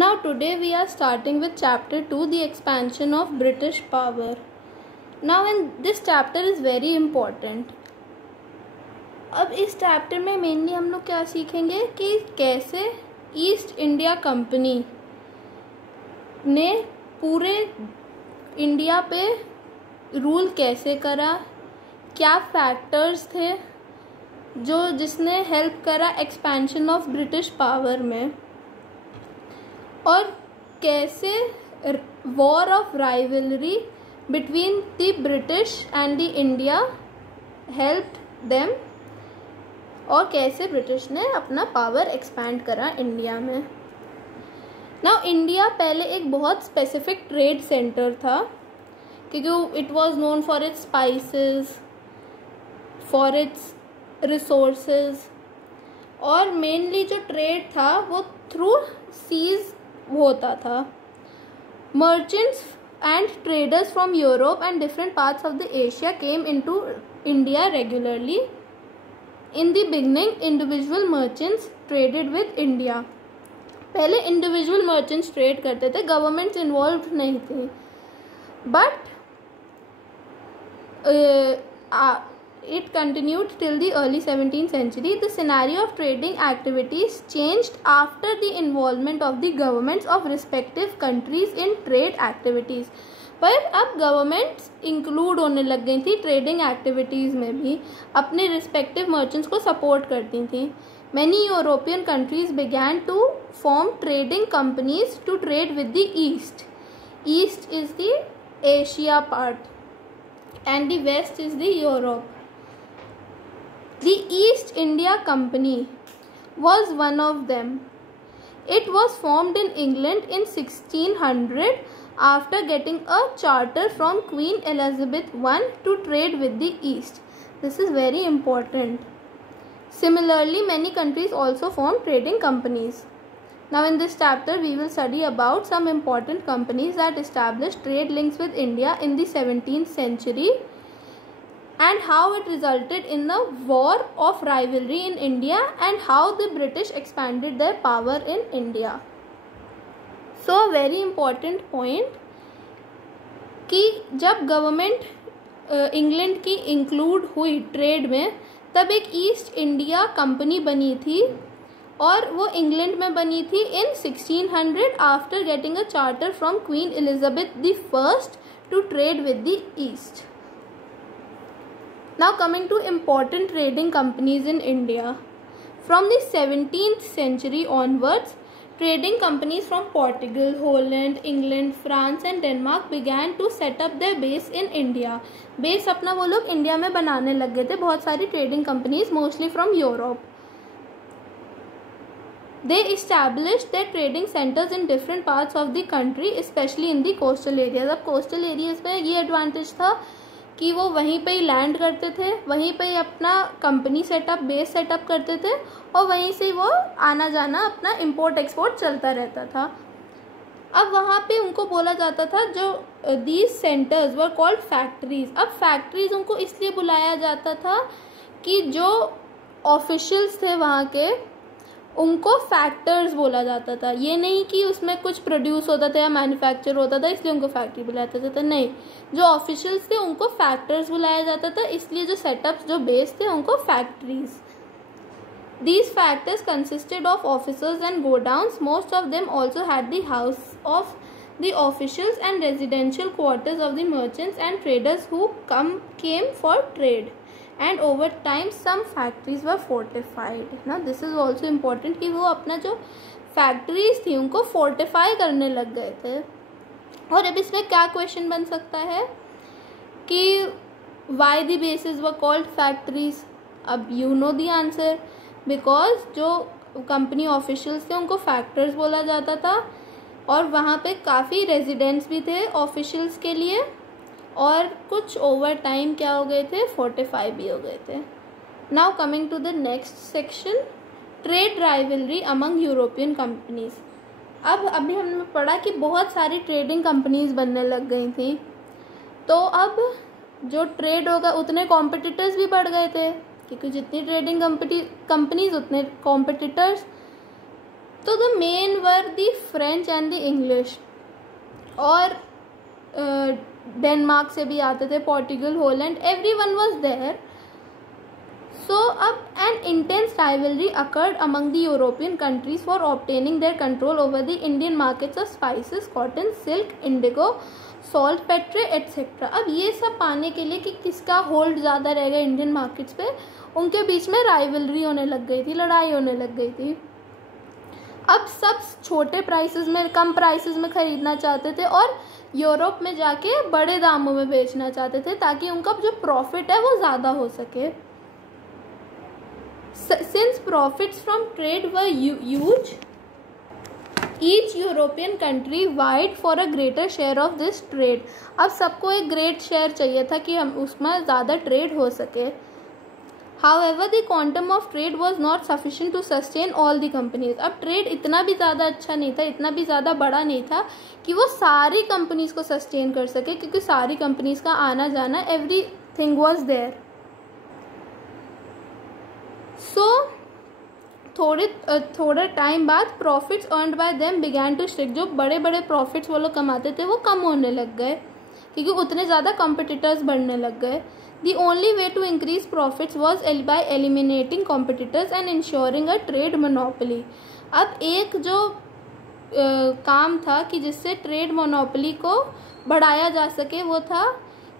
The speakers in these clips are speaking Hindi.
Now today we are starting with chapter 2, the expansion of British power. Now in this chapter is very important. अब इस चैप्टर में मेनली हम लोग क्या सीखेंगे कि कैसे ईस्ट इंडिया कंपनी ने पूरे इंडिया पे रूल कैसे करा, क्या फैक्टर्स थे जिसने हेल्प करा एक्सपेंशन ऑफ ब्रिटिश पावर में, और कैसे war of rivalry between the British and the India helped them, और कैसे ब्रिटिश ने अपना पावर एक्सपैंड करा इंडिया में. नाउ इंडिया पहले एक बहुत स्पेसिफिक ट्रेड सेंटर था क्योंकि it was known for its spices, for its resources, और मेनली जो ट्रेड था वो थ्रू सीज होता था. Merchants and traders from Europe and different parts of the Asia came into India regularly. In the beginning individual merchants traded with India. पहले इंडिविजुअल मर्चेंट्स ट्रेड करते थे, गवर्नमेंट्स इन्वॉल्व नहीं थी, but it continued till the early 17th century. The scenario of trading activities changed after the involvement of the governments of respective countries in trade activities. पर अब गवर्नमेंट्स इंक्लूड होने लग गई थी ट्रेडिंग एक्टिविटीज़ में भी, अपने रिस्पेक्टिव मर्चेंट्स को सपोर्ट करती थी. Many European countries began to form trading companies to trade with the East. East is the Asia part and the West is the Europe. The East India Company was one of them. It was formed in England in 1600 after getting a charter from Queen Elizabeth I to trade with the East. This is very important. Similarly, many countries also formed trading companies. Now in this chapter we will study about some important companies that established trade links with India in the 17th century and how it resulted in the war of rivalry in India and how the British expanded their power in India. So very important point कि जब गवर्नमेंट इंग्लैंड की इंक्लूड हुई ट्रेड में, तब एक ईस्ट इंडिया कंपनी बनी थी और वो इंग्लैंड में बनी थी in 1600 after getting a charter from Queen Elizabeth the first to trade with the East. Now coming to important trading companies in India. From the 17th century onwards, trading companies from Portugal, Holland, England, France and Denmark began to set up their base in India. Base अपना वो लोग इंडिया में बनाने लग गए थे, बहुत सारी trading companies mostly from Europe. They established their trading centers in different parts of the country, especially in the coastal areas. अब coastal areas में ये advantage था कि वो वहीं पे ही लैंड करते थे, वहीं पे ही अपना कंपनी सेटअप, बेस सेटअप करते थे और वहीं से वो आना जाना अपना इंपोर्ट एक्सपोर्ट चलता रहता था. अब वहाँ पे उनको बोला जाता था, जो these centres were called factories. अब फैक्ट्रीज उनको इसलिए बुलाया जाता था कि जो ऑफिशियल्स थे वहाँ के, उनको फैक्टर्स बोला जाता था. ये नहीं कि उसमें कुछ प्रोड्यूस होता था या मैन्युफैक्चर होता था इसलिए उनको फैक्ट्री बुलाया जाता था, नहीं. जो ऑफिशियल्स थे उनको फैक्टर्स बुलाया जाता था, इसलिए जो सेटअप्स, जो बेस थे, उनको factories. These factors consisted of officers and godowns. Most of them also had the house of the officials and residential quarters of the merchants and traders who came for trade. And over time some factories were fortified. Now this is also important कि वो अपना जो फैक्ट्रीज थी उनको फोर्टिफाई करने लग गए थे. और अब इसमें क्या क्वेश्चन बन सकता है कि why the basis were called factories. अब you know the answer, because जो कंपनी ऑफिशियल्स थे उनको फैक्टर्स बोला जाता था और वहाँ पे काफ़ी रेजिडेंट्स भी थे ऑफिशियल्स के लिए, और कुछ ओवर टाइम क्या हो गए थे, फोर्टिफाई भी हो गए थे. Now coming to the next section, trade rivalry among European companies. अब अभी हमने पढ़ा कि बहुत सारी ट्रेडिंग कंपनीज बनने लग गई थी, तो अब जो ट्रेड होगा उतने कॉम्पिटिटर्स भी बढ़ गए थे, क्योंकि जितनी ट्रेडिंग कंपनीज उतने कॉम्पिटिटर्स. तो the main were the French and the English, और डेनमार्क से भी आते थे, Portugal, Holland, everyone was there. So, an intense rivalry occurred among the European countries for obtaining their control over the Indian markets of spices, cotton, silk, indigo, saltpetre, etc. अब ये सब पाने के लिए कि किसका होल्ड ज़्यादा रहेगा इंडियन मार्केट्स पे, उनके बीच में राइवलरी होने लग गई थी, लड़ाई होने लग गई थी. अब सब छोटे प्राइसेस में, कम प्राइसेस में ख़रीदना चाहते थे और यूरोप में जाके बड़े दामों में बेचना चाहते थे ताकि उनका जो प्रॉफिट है वो ज़्यादा हो सके. Since profits from trade were huge, each European country vied for a greater share of this trade. अब सबको एक ग्रेट शेयर चाहिए था कि हम उसमें ज़्यादा ट्रेड हो सके. However, the quantum of trade was not sufficient to sustain all the companies. अब ट्रेड इतना भी ज़्यादा अच्छा नहीं था, इतना भी ज़्यादा बड़ा नहीं था कि वो सारी कंपनीज को सस्टेन कर सके, क्योंकि सारी कंपनीज का आना जाना, everything was there. सो थोड़े टाइम बाद profits earned by them began to shrink. जो बड़े बड़े प्रॉफिट्स वो लोग कमाते थे वो कम होने लग गए क्योंकि उतने ज़्यादा कॉम्पिटिटर्स बढ़ने लग गए. The only way to increase profits was by eliminating competitors and ensuring a trade monopoly. अब एक जो काम था कि जिससे ट्रेड मोनोपोली को बढ़ाया जा सके वो था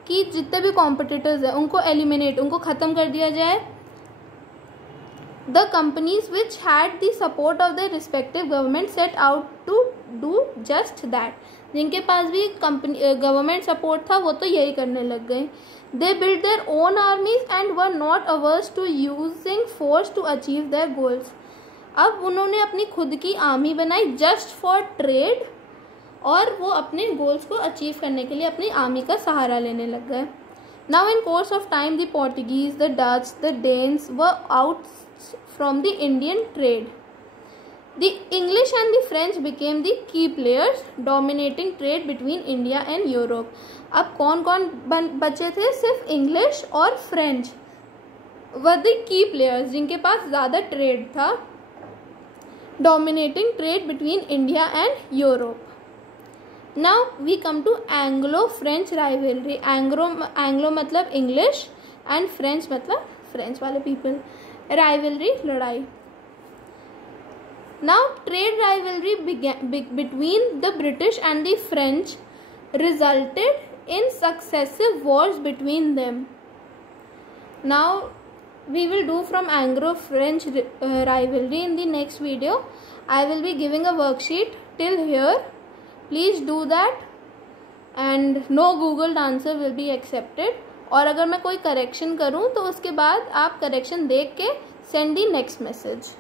कि जितने भी कॉम्पिटिटर्स हैं उनको एलिमिनेट, उनको ख़त्म कर दिया जाए. The companies which had the support of their respective government set out to do just that. जिनके पास भी गवर्नमेंट सपोर्ट था वो तो यही करने लग गए. They built their own armies and were not averse to using force to achieve their goals. अब उन्होंने अपनी खुद की आर्मी बनाई जस्ट फॉर ट्रेड, और वो अपने गोल्स को अचीव करने के लिए अपनी आर्मी का सहारा लेने लग गए. Now in course of time the Portuguese, the Dutch, the Danes were out from the Indian trade. The English and the French became the key players dominating trade between India and Europe. अब कौन कौन बचे थे? सिर्फ इंग्लिश और French were the key players जिनके पास ज़्यादा ट्रेड था, dominating trade between India and Europe. Now we come to Anglo-French rivalry. Anglo मतलब इंग्लिश and French मतलब फ्रेंच वाले people. Rivalry, लड़ाई. Now trade rivalry between the British and the French resulted in successive wars between them. Now we will do from Anglo-French rivalry in the next video. I will be giving a worksheet till here. Please do that and no Googled answer will be accepted. और अगर मैं कोई करेक्शन करूँ तो उसके बाद आप करेक्शन देख के सेंड दी नेक्स्ट मैसेज.